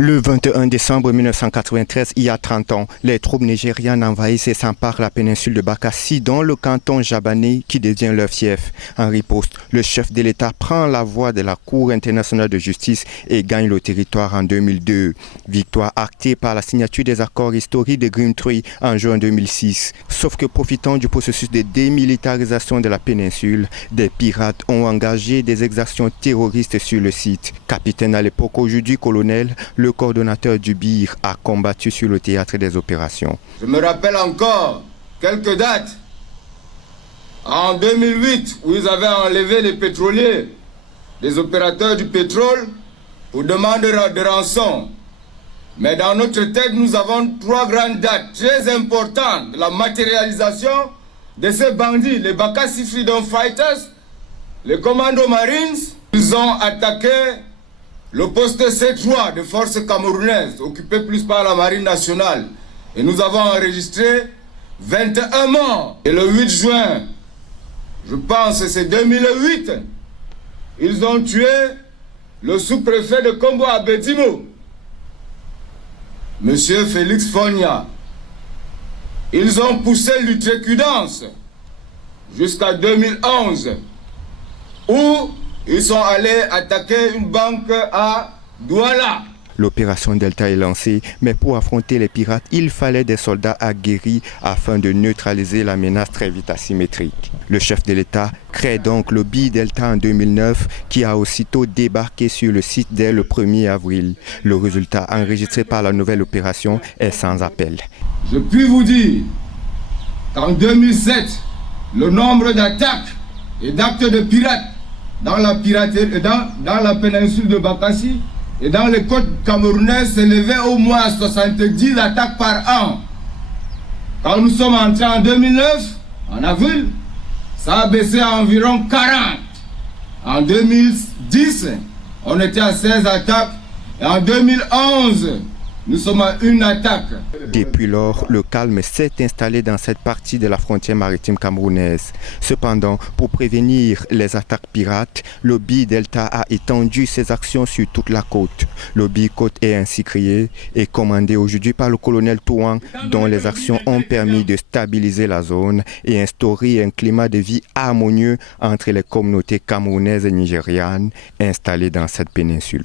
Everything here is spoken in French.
Le 21 décembre 1993, il y a 30 ans, les troupes nigérianes envahissent et s'emparent la péninsule de Bakassi dans le canton Jabane qui devient leur fief. En riposte, le chef de l'État prend la voie de la Cour internationale de justice et gagne le territoire en 2002. Victoire actée par la signature des accords historiques de Grimtree en juin 2006. Sauf que profitant du processus de démilitarisation de la péninsule, des pirates ont engagé des exactions terroristes sur le site. Capitaine à l'époque, aujourd'hui colonel, le coordonnateur du BIR a combattu sur le théâtre des opérations. Je me rappelle encore quelques dates. En 2008, où ils avaient enlevé les pétroliers, les opérateurs du pétrole, pour demander de rançon. Mais dans notre tête, nous avons trois grandes dates très importantes. La matérialisation de ces bandits, les Bakassi Freedom Fighters, les commandos Marines. Ils ont attaqué le poste C3 de forces camerounaises, occupé plus par la Marine nationale. Et nous avons enregistré 21 morts. Et le 8 juin, je pense que c'est 2008, ils ont tué le sous-préfet de Kombo à Bedimo, Monsieur Félix Fogna. Ils ont poussé l'ultrécudence jusqu'à 2011, où ils sont allés attaquer une banque à Douala. L'opération Delta est lancée, mais pour affronter les pirates, il fallait des soldats aguerris afin de neutraliser la menace très vite asymétrique. Le chef de l'État crée donc le BIR Delta en 2009, qui a aussitôt débarqué sur le site dès le 1er avril. Le résultat enregistré par la nouvelle opération est sans appel. Je puis vous dire qu'en 2007, le nombre d'attaques et d'actes de pirates dans la péninsule de Bakassi et dans les côtes camerounaises s'élevait au moins à 70 attaques par an. Quand nous sommes entrés en 2009, en avril, ça a baissé à environ 40. En 2010, on était à 16 attaques. Et en 2011, nous sommes à une attaque. Depuis lors, le calme s'est installé dans cette partie de la frontière maritime camerounaise. Cependant, pour prévenir les attaques pirates, le BIR Delta a étendu ses actions sur toute la côte. Le BIR Côte est ainsi créé et commandé aujourd'hui par le colonel Touan, dont les actions ont permis de stabiliser la zone et instaurer un climat de vie harmonieux entre les communautés camerounaises et nigérianes installées dans cette péninsule.